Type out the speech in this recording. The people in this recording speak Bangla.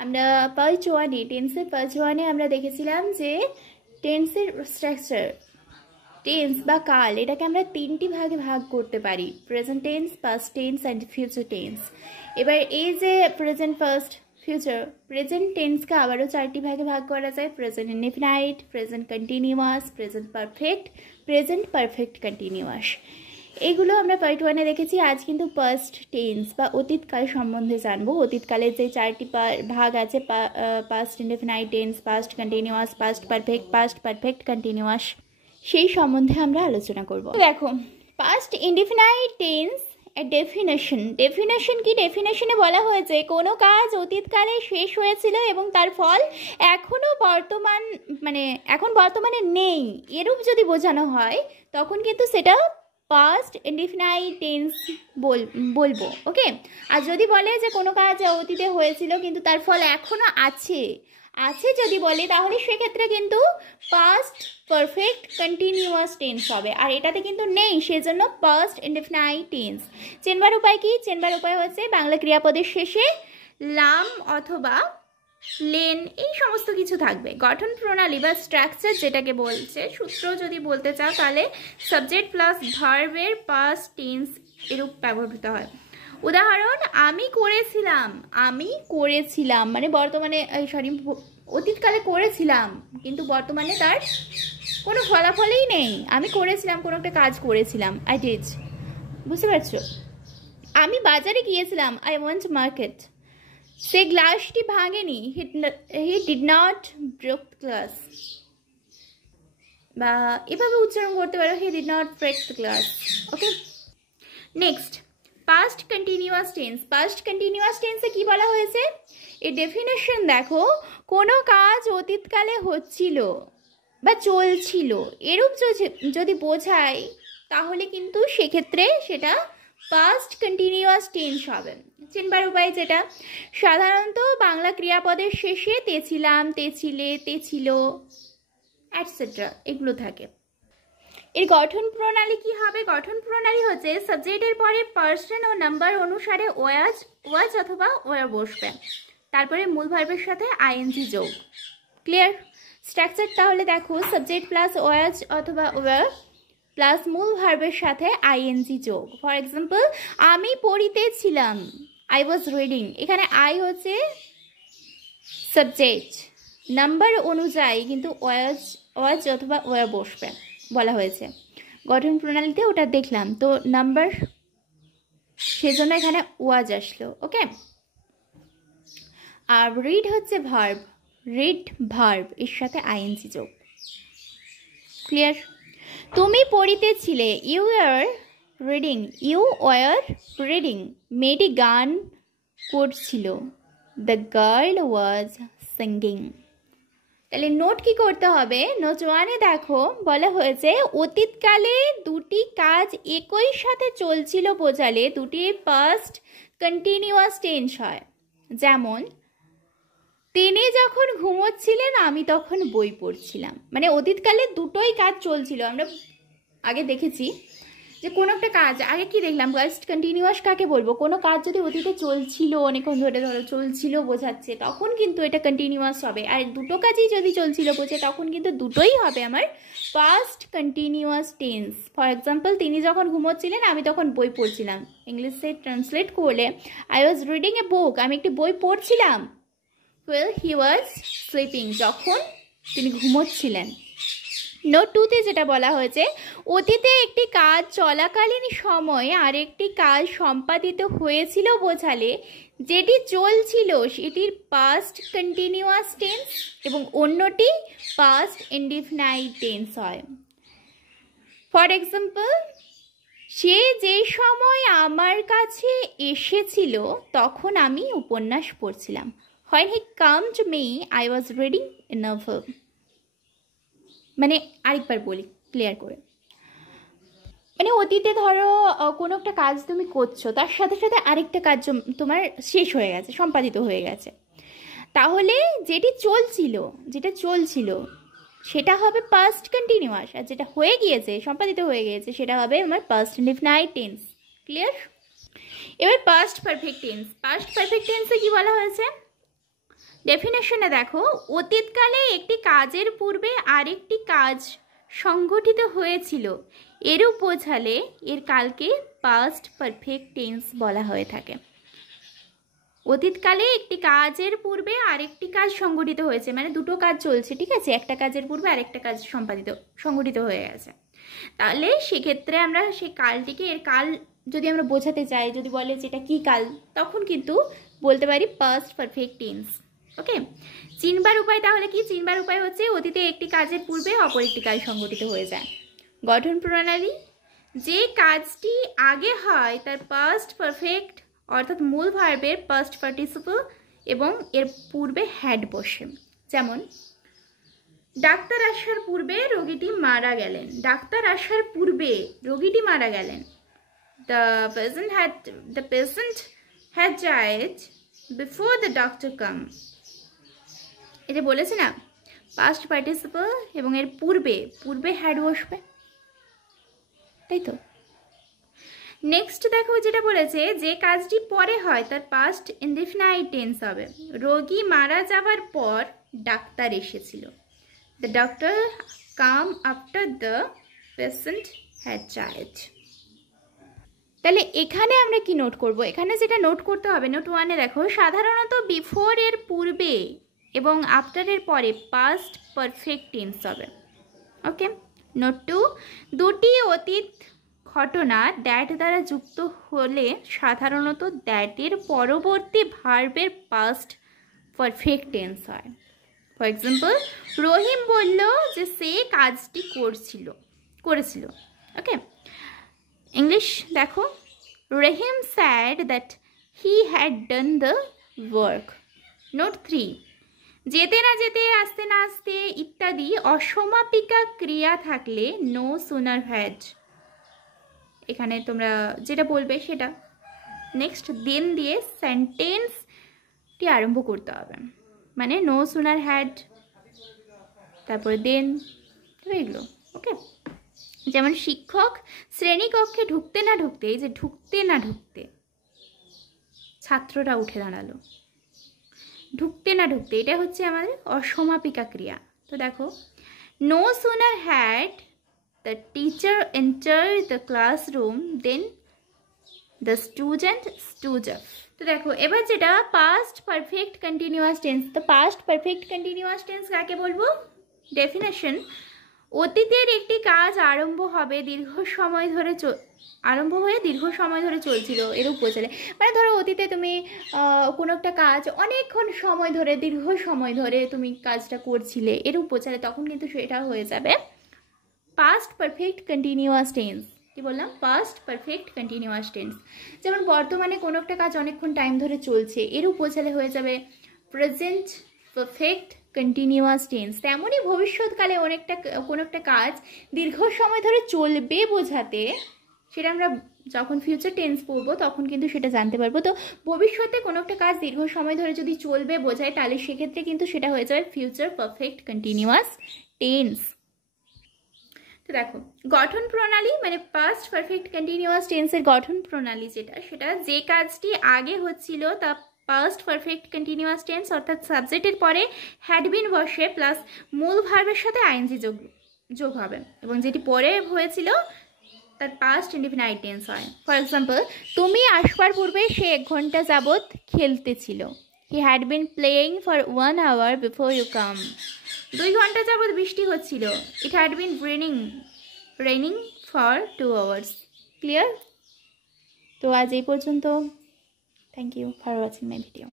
আমরা পার্ট 1-এ টেন্সের পার্ট 1-এ আমরা দেখেছিলাম যে টেন্সের স্ট্রাকচার, টেন্স বা কাল এটাকে আমরা 3টি ভাগে ভাগ করতে পারি, present tense, past tense and future tense. এবার এই যে প্রেজেন্ট, পাস্ট, ফিউচার, প্রেজেন্ট টেন্সকে আবারও 4টি ভাগে ভাগ করা যায়, present indefinite, present continuous, present perfect, present perfect continuous. এইগুলো আমরা পার্ট 1-এ দেখেছি। আজ কিন্তু পাস্ট টেন্স বা অতীতকাল সম্বন্ধে জানবো। অতীতকালের যে 4টি ভাগ আছে, past indefinite tense, past continuous, past perfect, past perfect continuous, সেই সম্বন্ধে আমরা আলোচনা করব। দেখো, পাস্ট ইনডিফিনাইট টেন্স ডেফিনেশন কি? ডেফিনেশনে বলা হয়েছে কোনো কাজ অতীতকালে শেষ হয়েছিল এবং তার ফল এখনো এখন বর্তমানে নেই, এরূপ যদি বোঝানো হয় তখন কিন্তু সেটা পাস্ট ইনডিফিনাইট টেন্স বলবো। ওকে, আর যদি বলে যে কোনো কাজ অতীতে হয়েছিল কিন্তু তার ফল এখনো আছে যদি বলে, তাহলে সেক্ষেত্রে কিন্তু পাস্ট পারফেক্ট কন্টিনিউয়াস টেন্স হবে, আর এটাতে কিন্তু নেই, সেজন্য পাস্ট ইনডিফিনাইট টেন্স। চেনবার উপায় কি? চেনবার উপায় হচ্ছে বাংলা ক্রিয়াপদের শেষে লাম অথবা লেন এই সমস্ত কিছু থাকবে। গঠন প্রণালী বা স্ট্রাকচার যেটাকে বলছে, সূত্র যদি বলতে চাও তাহলে সাবজেক্ট প্লাস ভার্বের পাস্ট টেন্স এরূপ ব্যবহৃত হয়। উদাহরণ, আমি করেছিলাম মানে বর্তমানে, অতীতকালে করেছিলাম কিন্তু বর্তমানে তার কোনো ফলাফলই নেই। আমি করেছিলাম, কোনো একটা কাজ করেছিলাম, আই ডিড। বুঝতে পারছো? আমি বাজারে গিয়েছিলাম, আই ওয়েন্ট টু মার্কেট। সে গ্লাসটি ভাঙেনি, he did not break the glass. বা এভাবে উচ্চারণ করতে পারো, he did not break the glass. Okay, next past continuous tense. Past continuous টেন্সে কি বলা হয়েছে? এই ডেফিনেশন দেখো, কোনো কাজ অতীতকালে হচ্ছিল বা চলছিল এরূপ যদি বোঝায় তাহলে কিন্তু সেক্ষেত্রে সেটা পাস্ট কন্টিনিউয়াস টেন্স হবে। চিনবার উপায় যেটা, সাধারণত বাংলা ক্রিয়াপদের শেষে তেছিলাম, তেছিলে, তেছিল অ্যাটসেট্রা এগুলো থাকে। এর গঠন প্রণালী কি হবে? গঠন প্রণালী হচ্ছে সাবজেক্টের পরে পার্সন ও নাম্বার অনুসারে ওয়াজ অথবা ওয়ার বসবে, তারপরে মূল ভার্বের সাথে আইএনজি যোগ। ক্লিয়ার? স্ট্রাকচার তাহলে দেখো, সাবজেক্ট প্লাস ওয়াজ অথবা ওয়ার প্লাস মূল ভার্বের সাথে আইএনজি যোগ। ফর এক্সাম্পল, আমি পড়িতেছিলাম, আই ওয়াজ রিডিং। এখানে আই হচ্ছে সাবজেক্ট, নাম্বার অনুযায়ী কিন্তু ওয়াজ অথবা ওয়ার বসবে বলা হয়েছে। গঠন প্রণালীতে ওটা দেখলাম, তো নাম্বার, সেজন্য এখানে ওয়াজ আসলো। ওকে, আর রিড হচ্ছে ভার্ব, রিড ভার্ব এর সাথে আইএনজি যোগ। ক্লিয়ার? তুমি পড়িতেছিলে, you were reading, you were reading. মেয়েটি গান করছিল, দ্য গার্ল ওয়াজ সিঙ্গিং। তাহলে নোট কি করতে হবে? নোট 1-এ দেখো বলা হয়েছে অতীতকালে দুটি কাজ একই সাথে চলছিল বোঝালে দুটি পাস্ট কন্টিনিউয়াস টেন্স হয়। যেমন, তিনি যখন ঘুমোচ্ছিলেন আমি তখন বই পড়ছিলাম। মানে অতীতকালে দুটোই কাজ চলছিল। আমরা আগে দেখেছি যে কোনো একটা কাজ, আগে কি দেখলাম, পাস্ট কন্টিনিউয়াস কাকে বলবো? কোনো কাজ যদি অতীতে চলছিল, অনেকক্ষণ ধরে ধরো চলছিল বোঝাচ্ছে, তখন কিন্তু এটা কন্টিনিউয়াস হবে। আর দুটো কাজই যদি চলছিল বোঝে তখন কিন্তু দুটোই হবে আমার past continuous tense. For example, তিনি যখন ঘুমোচ্ছিলেন আমি তখন বই পড়ছিলাম। ইংলিশে ট্রান্সলেট করলে, আই ওয়াজ রিডিং এ বুক, আমি একটি বই পড়ছিলাম। ওয়েল, হি ওয়াজ স্লিপিং, যখন তিনি ঘুমোচ্ছিলেন। নোট 2-তে যেটা বলা হয়েছে, অতীতে একটি কাজ চলাকালীন সময়ে আরেকটি কাজ সম্পাদিত হয়েছিল বোঝালে যেটি চলছিল সেটির পাস্ট কন্টিনিউয়াস টেন্স এবং অন্যটি পাস্ট ইনডিফিনাইট টেন্স হয়। ফর এক্সাম্পল, সে যে সময় আমার কাছে এসেছিল তখন আমি উপন্যাস পড়ছিলাম। When he came to me, I was reading a novel. মানে আরেকবার বলি ক্লিয়ার করে, মানে অতীতে ধরো কোনো একটা কাজ তুমি করছো, তার সাথে সাথে আরেকটা কাজ তোমার শেষ হয়ে গেছে, সম্পাদিত হয়ে গেছে, তাহলে যেটা চলছিল সেটা হবে পাস্ট কন্টিনিউয়াস, আর যেটা হয়ে গিয়েছে, সম্পাদিত হয়ে গিয়েছে, সেটা হবে আমার পাস্ট ইনডিফিনাইট টেন্স। ক্লিয়ার? এবার past perfect tense. Past perfect টেন্সে কি বলা হয়েছে? ডেফিনেশনে দেখো, অতীতকালে একটি কাজের পূর্বে আরেকটি কাজ সংঘটিত হয়েছিল এরূপ বোঝালে এর কালকে পাস্ট পারফেক্ট টেন্স বলা হয়ে থাকে। অতীতকালে একটি কাজের পূর্বে আরেকটি কাজ সংঘটিত হয়েছে, মানে দুটো কাজ চলছে, ঠিক আছে, একটা কাজের পূর্বে আরেকটা কাজ সংঘটিত হয়ে গেছে। তাহলে সেক্ষেত্রে আমরা সেই কালটিকে, এর কাল যদি আমরা বোঝাতে চাই, যদি বলে যে এটা কী কাল, তখন কিন্তু বলতে পারি পাস্ট পারফেক্ট টেন্স। ওকে, চিনবার উপায় তাহলে কি? চিনবার উপায় হচ্ছে অতীতে একটি কাজের পূর্বে অপর একটি কাজ সংঘটিত হয়ে যায়। গঠন প্রণালী, যে কাজটি আগে হয় তার পাস্ট পারফেক্ট অর্থাৎ মূল ভার্বের পাস্ট পার্টিসিপল এবং এর পূর্বে হ্যাড বসে। যেমন ডাক্তার আসার পূর্বে রোগীটি মারা গেলেন। ডাক্তার আসার পূর্বে রোগীটি মারা গেলেন। The patient had died before the doctor come. এটা বলেছে না, পাস্ট পার্টিসিপল এবং এর পূর্বে হ্যাড বসবে, তাই তো। নেক্সট দেখো, যেটা বলেছে যে কাজটি পরে হয় তার পাস্ট ইনডেফিনাইট টেন্স হবে। রোগী মারা যাবার পর ডাক্তার এসেছিল। The doctor came after the patient had died. তাহলে এখানে আমরা কি নোট করব? এখানে যেটা নোট করতে হবে, নোট 1-এ দেখো, সাধারণত বিফোর এর পূর্বে এবং আফটার এর পরে পাস্ট পারফেক্ট টেন্স হবে। ওকে, নোট 2, দুটি অতীত ঘটনা দ্যাট দ্বারা যুক্ত হলে সাধারণত দ্যাটের পরবর্তী ভার্বের পাস্ট পারফেক্ট টেন্স হয়। ফর এক্সাম্পল, রহিম বলল যে সে কাজটি করেছিল। ওকে, ইংলিশ দেখো, Rahim said that he had done the work. Note 3, যেতে না যেতে, আসতে না আসতে ইত্যাদি অসমাপিকা ক্রিয়া থাকলে নো সুনার হ্যাড, এখানে তোমরা যেটা বলবে সেটা। নেক্সট, দেন দিয়ে সেন্টেন্সটি আরম্ভ করতে হবে, মানে নো সুনার হ্যাড, তারপরে দেন, এগুলো। ওকে, যেমন শিক্ষক শ্রেণীকক্ষে ঢুকতে না ঢুকতে, এই যে ঢুকতে না ঢুকতে ছাত্ররা উঠে দাঁড়ালো। ঢুকতে না ঢুকতে, এটা হচ্ছে আমাদের অসমাপিকা ক্রিয়া। তো দেখো, no sooner had the teacher entered the classroom then the student stood up. তো দেখো, এবার যেটা পাস্ট পারফেক্ট কন্টিনিউয়াস টেন্স, তো পাস্ট পারফেক্ট কন্টিনিউয়াস টেন্স কাকে বলবো? ডেফিনেশন, অতীতের একটি কাজ আরম্ভ হয়ে দীর্ঘ সময় ধরে চলছিল এরূপ বোঝালে। মানে ধরো অতীতে তুমি কোনো একটা কাজ অনেকক্ষণ সময় ধরে, দীর্ঘ সময় ধরে তুমি কাজটা করছিলে এরূপ বোঝালে, তখন কিন্তু সেটা হয়ে যাবে পাস্ট পারফেক্ট কন্টিনিউয়াস টেন্স। কি বললাম? Past perfect continuous tense. যেমন বর্তমানে কোনো একটা কাজ অনেকক্ষণ টাইম ধরে চলছে এরূপ বোঝালে হয়ে যাবে প্রেজেন্ট পারফেক্ট কন্টিনিউয়াস টেন্স। তেমনই ভবিষ্যৎকালে কোনো একটা কাজ দীর্ঘ সময় ধরে চলবে বোঝাতে, সেটা আমরা যখন ফিউচার টেন্স পড়বো তখন কিন্তু সেটা জানতে পারবো। তো ভবিষ্যতে কোনো একটা কাজ দীর্ঘ সময় ধরে যদি চলবে বোঝায়, তাহলে সেক্ষেত্রে কিন্তু সেটা হয়ে যাবে ফিউচার পারফেক্ট কন্টিনিউয়াস টেন্স। তো দেখো, গঠন প্রণালী মানে পাস্ট পারফেক্ট কন্টিনিউয়াস টেন্সের গঠন প্রণালী সেটা যে কাজটি আগে হচ্ছিল তা পাস্ট পারফেক্ট কন্টিনিউয়াস টেন্স, অর্থাৎ সাবজেক্টের পরে হ্যাড বিন বসে প্লাস মূল ভার্বের সাথে আইএনজি যোগ হবে, এবং যেটি পরে হয়েছিল তার পাস্ট ইনডিফিনাইট টেন্স হয়। ফর এক্সাম্পল, তুমি আসবার পূর্বে সে 1 ঘন্টা যাবৎ খেলতেছিল। He had been playing for 1 hour before you come. 2 ঘন্টা যাবৎ বৃষ্টি হচ্ছিল। It had been raining for 2 hours. Clear? তো আজ এই পর্যন্ত। Thank you for watching my video.